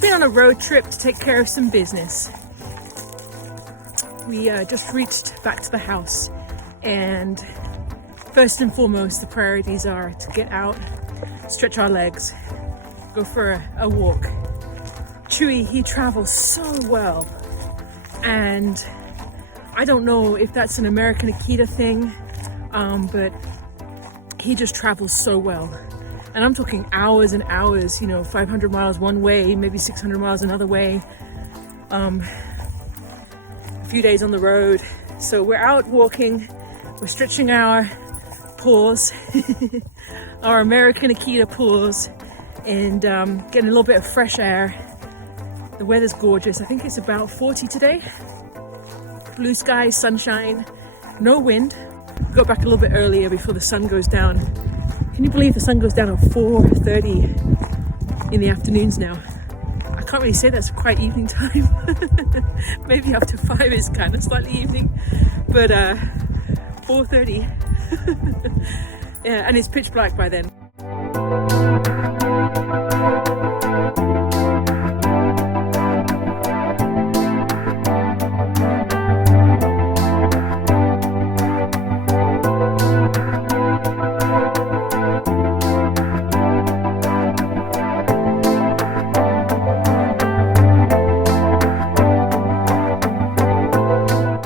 just been on a road trip to take care of some business. We just reached back to the house, and first and foremost the priorities are to get out, stretch our legs, go for a walk. Chewy, he travels so well, and I don't know if that's an American Akita thing, but he just travels so well. And I'm talking hours and hours, you know, 500 miles one way, maybe 600 miles another way, a few days on the road. So we're out walking, we're stretching our paws, our American Akita paws, and getting a little bit of fresh air. The weather's gorgeous. I think it's about 40 today. Blue sky, sunshine, no wind. We got back a little bit earlier before the sun goes down. Can you believe the sun goes down at 4:30 in the afternoons now? I can't really say that's quite evening time. Maybe after 5 is kind of slightly evening, but 4:30. Yeah, and it's pitch black by then.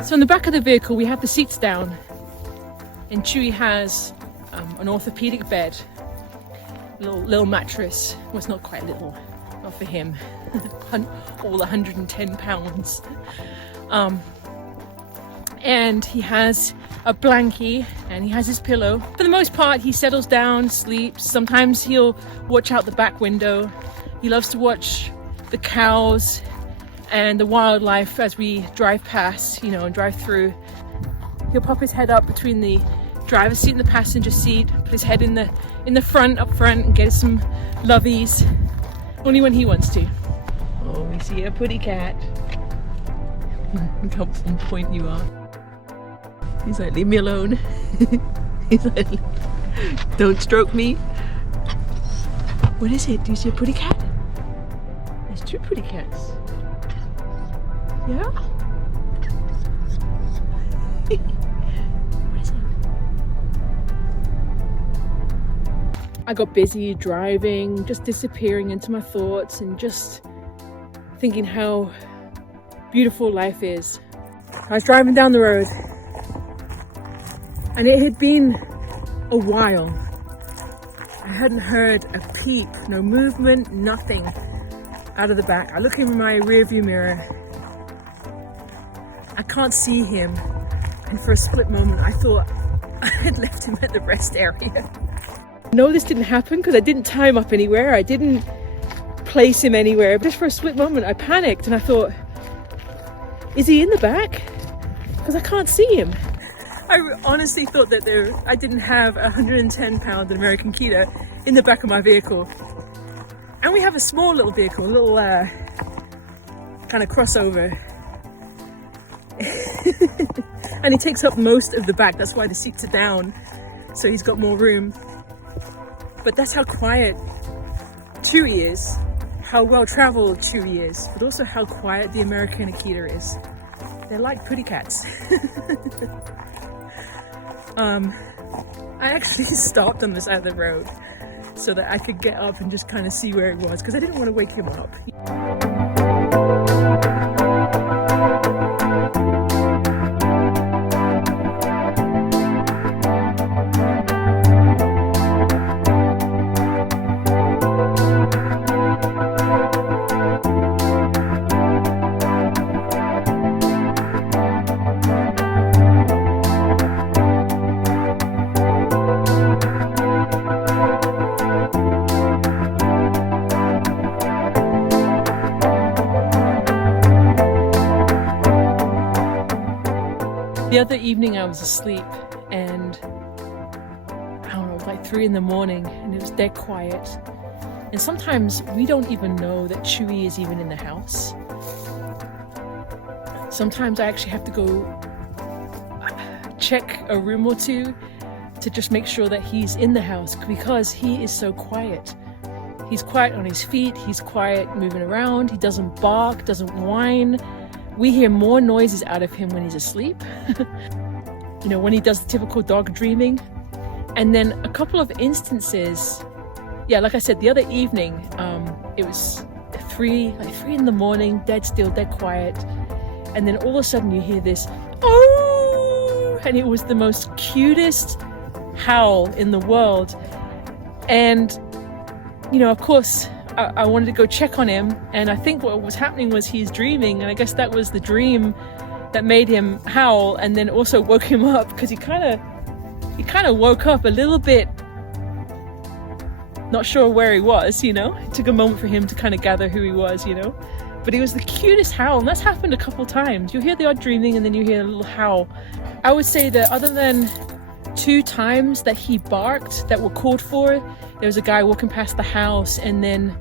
So in the back of the vehicle we have the seats down, and Chewy has an orthopedic bed, little mattress. Well, it's not quite little, not for him, all 110 pounds. And he has a blankie and he has his pillow. For the most part he settles down, sleeps. Sometimes he'll watch out the back window. He loves to watch the cows and the wildlife as we drive past, you know, and drive through. He'll pop his head up between the driver's seat and the passenger seat, put his head in the front, up front, and get some lovies. Only when he wants to. Oh, we see a pretty cat. Look how on point you are. He's like, leave me alone. He's like, don't stroke me. What is it? Do you see a pretty cat? There's two pretty cats. Yeah? What is it? I got busy driving, just disappearing into my thoughts and just thinking how beautiful life is. I was driving down the road and it had been a while. I hadn't heard a peep, no movement, nothing out of the back. I look in my rearview mirror. I can't see him, and for a split moment I thought I had left him at the rest area. No, this didn't happen because I didn't tie him up anywhere. I didn't place him anywhere. Just for a split moment I panicked and I thought, is he in the back? Because I can't see him. I honestly thought that I didn't have a 110 pound American Akita in the back of my vehicle. And we have a small little vehicle, a little kind of crossover. And he takes up most of the back. That's why the seats are down, so he's got more room. But that's how quiet Chewy is, how well traveled Chewy is, but also how quiet the American Akita is. They're like pretty cats. I actually stopped on the side of the road so that I could get up and just kind of see where it was, because I didn't want to wake him up. The other evening I was asleep and I don't know, it was like 3 in the morning and it was dead quiet. And sometimes we don't even know that Chewy is even in the house. Sometimes I actually have to go check a room or two to just make sure that he's in the house because he is so quiet. He's quiet on his feet, he's quiet moving around, he doesn't bark, doesn't whine. We hear more noises out of him when he's asleep. You know, when he does the typical dog dreaming. And then a couple of instances, yeah, like I said, the other evening, it was 3 in the morning, dead still, dead quiet. And then all of a sudden you hear this, oh, and it was the most cutest howl in the world. And, you know, of course, I wanted to go check on him. And I think what was happening was he's dreaming. And I guess that was the dream that made him howl and then also woke him up, because he kind of woke up a little bit, not sure where he was, you know. It took a moment for him to kind of gather who he was, you know. But it was the cutest howl, and that's happened a couple times. You'll hear the odd dreaming and then you hear a little howl. I would say that other than 2 times that he barked that were called for, there was a guy walking past the house, and then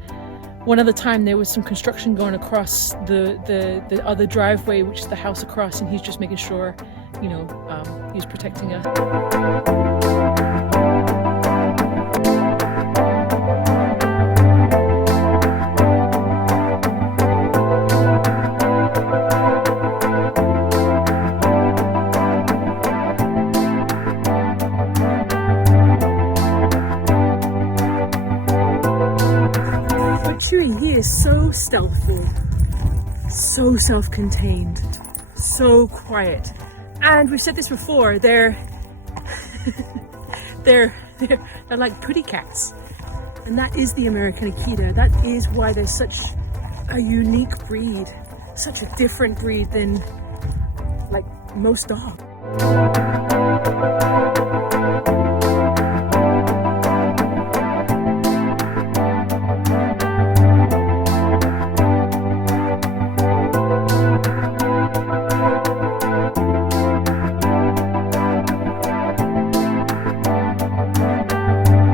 one other time there was some construction going across the other driveway, which is the house across, and he's just making sure, you know, he's protecting her. Chewy, he is so stealthful, so self-contained, so quiet. And we've said this before, they're like pretty cats. And that is the American Akita. That is why they're such a unique breed, such a different breed than like most dogs.